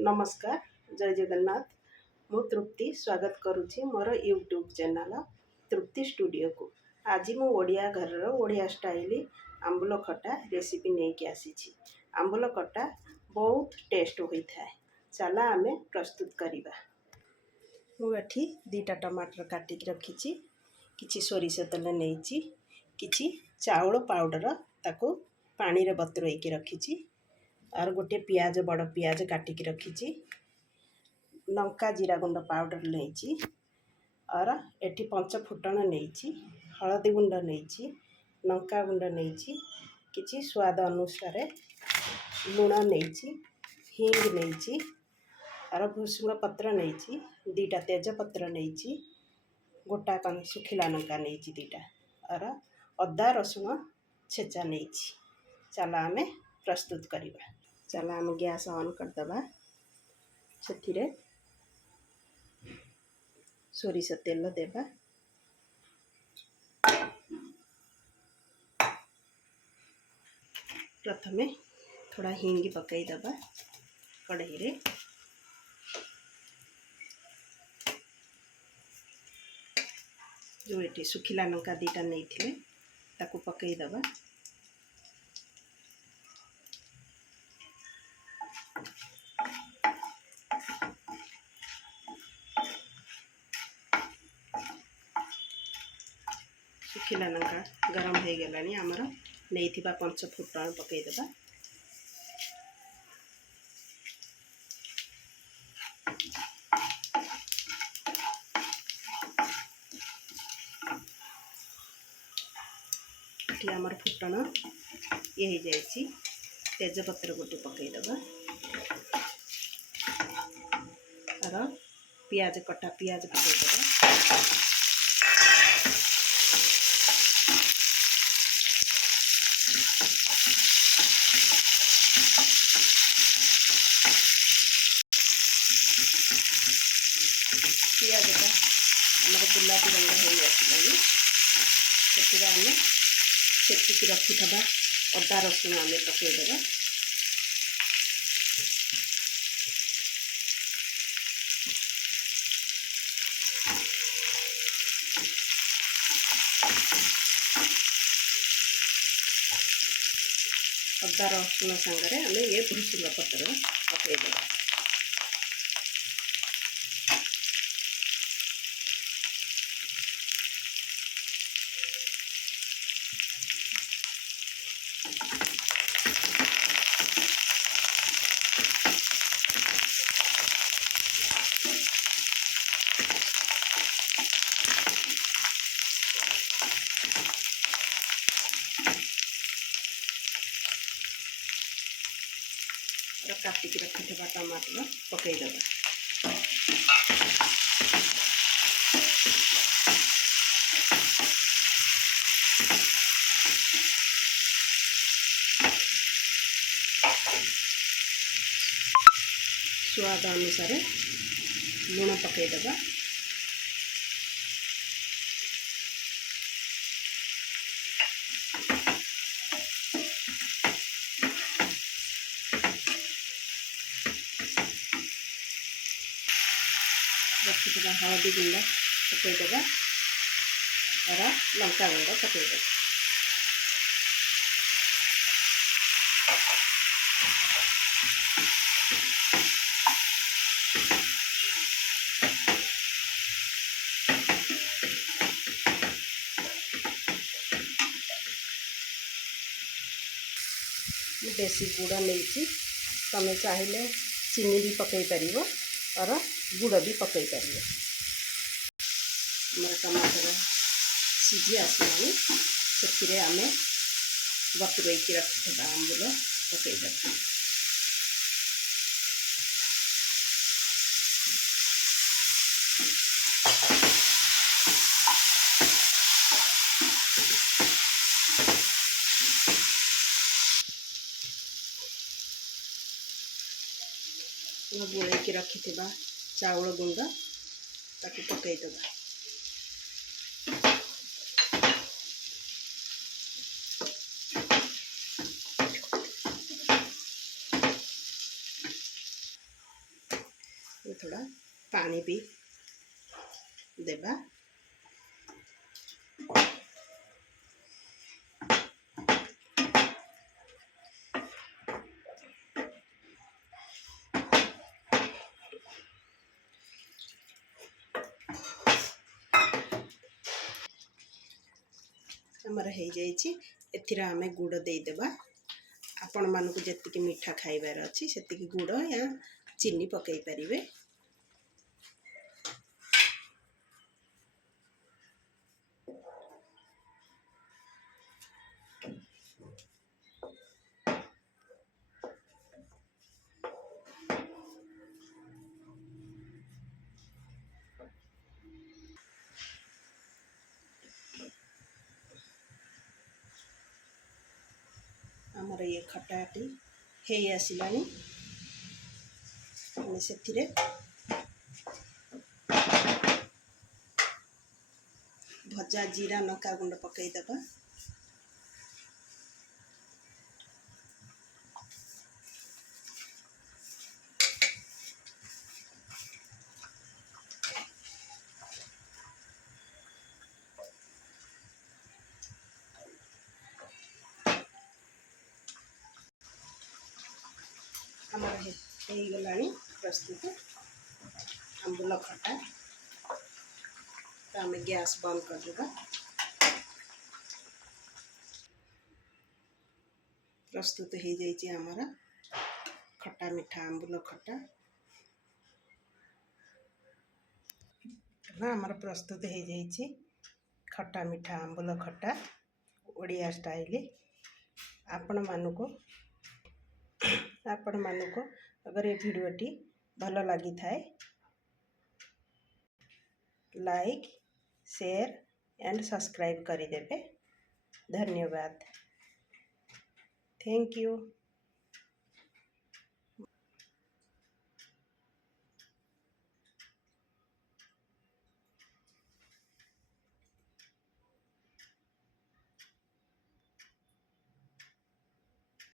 नमस्कार जय जगन्नाथ। मु तृप्ति स्वागत करुच्ची मोर यूट्यूब चैनल तृप्ति स्टूडियो को। आज मु ओडिया घर ओडिया स्टाइल आंबुल खटा रेसिपी नहीं कि आसी। आंबुल खटा बहुत टेस्ट होता है। चला आमे प्रस्तुत करिबा। मुठी दीटा टमाटर काटिक रखी, किछि सोरिष तेल नहीं, किछि चाउल पाउडर ताको पानी रे बतुरैकी रखी, और गोटे पियाज बड़ पियाज काटिक रखी, लंका जीरा गुंड पाउडर नहीं, और एटी पंच फुटण नहीं, हलदी गुंड नहीं, लंका गुंड नहीं, किछि स्वाद अनुसार लुण नहीं, हिंग नहीं, और भुसुंग पत्र नहीं, दीटा तेज पत्र नहीं, गोटा सुखिला लंका नहीं दीटा, और अदा रसुण छेचा नहीं। चला आमे प्रस्तुत करिबा। चला आम गैस ऑन करदबा। से सोरिष तेल देबा, प्रथमे थोड़ा हिंग पकई दबा कढ़ई रे। जो ये सुखिला लंका दीटा नहीं थे ताकू पकई दबा। सुखिला लंका गरम हो गलानी आमर नहीं पंच फुटण पकई दबा। आमर फुटण ये हो जाए, तेजपत्र गोटे पकई दबा, और पियाज कटा पियाज पकई दबा। पियाजटा आमर गुलाबी रंग हो आसलानी, से आम छेचिकी रखी अदा रसुण आम पकईदबा। अदा रसुण सांगे आम ये भुसुंग पत्र पकईदबा। काटिक रखी टमाटर पकईदबा। स्वाद अनुसार लुण पकईदबा। रखी हलदी गुंड पकईदबा, और लंका गुंड पकईदबा। देसी गुड़ नहीं, तमें चाहिए चीनी भी पकई पार, और गुड़ भी पकई पार। हमारे टमाटर सीझी आसलानी, से आम बतुरैकी रखी आंबुल पकईदबा। गोलैकी रखी चाउल गुंड ताकू पकईदबा। ये थोड़ा पानी भी देबा। आमर हो जाइए एथिरा आमे गुड़ देदेबा। आपण मानक जेतिकी मीठा खाइबार अच्छी सेतिकी गुड़ या चीनी पकई पारिबे। आमर ये खटाटी हे आसिलानी से भजा जीरा लंका गुंड पकईदेबा। आमर हो गलानी प्रस्तुत आंबुल खटा। तो आम गैस बंद कर देबा। प्रस्तुत हो जाइए आमर खट्टा मीठा आंबुल खटा। आमर प्रस्तुत हो जाइए खट्टा मीठा आंबुल खटा ओडिया स्टाइल। आपण मानक अगर ये वीडियोटी भल लगी थाए लाइक शेयर एंड सब्सक्राइब करदेवे। धन्यवाद। Thank you.